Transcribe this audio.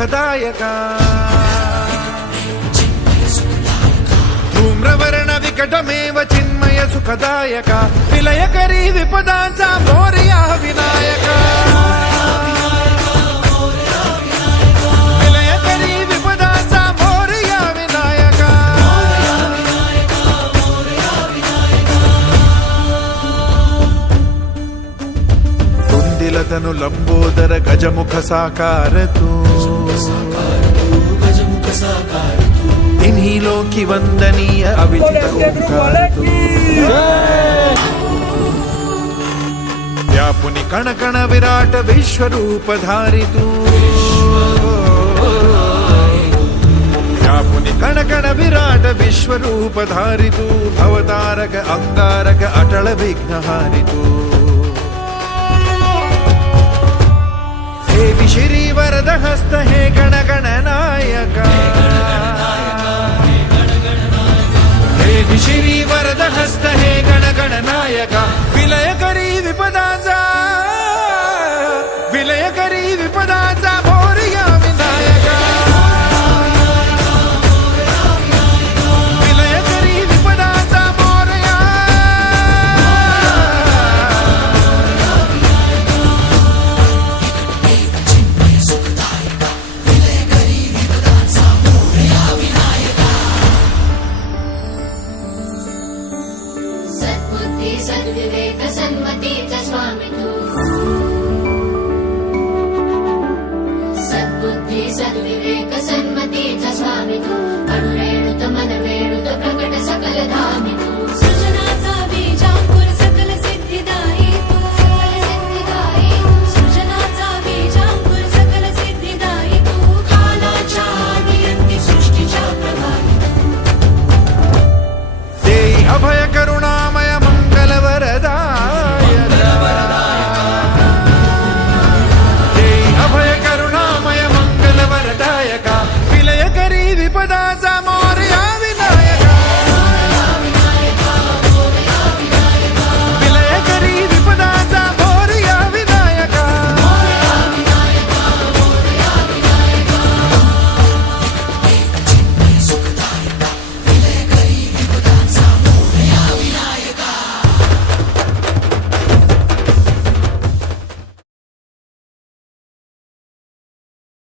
सुखदायका धूम्रवर्ण विकटमेव चिन्मय सुखदायका विलयकरी विपदांचा मोरया विनायका विलयकरी विपदांचा मोरया विनायका कुंदिलतनु लंबोदर गजमुख साकार तू तिन्ही लोकी वंदनीय अविजित ओंकार तू व्यापुनी कण कण विराट विश्वरूप धारी तू व्यापुनी कण कण विराट विश्वरूप धारी तू भवतारक अंगारक अटल विघ्नहारी तू हे विशिरी वरद हस्त हे गण गण नायका हे विशिरी वरद हस्त हे गण गण नायका विलयकरी विपदाचा मोरया विनायका विलयकरी विपदाचा मोरया सद्बुद्धी सद्विवेक सन्मतीचा स्वामी तू सद्बुद्धी सद्विवेक सन्मतीचा स्वामी तू अणुरेणुत मनवेणुत प्रकट सकल धामी तू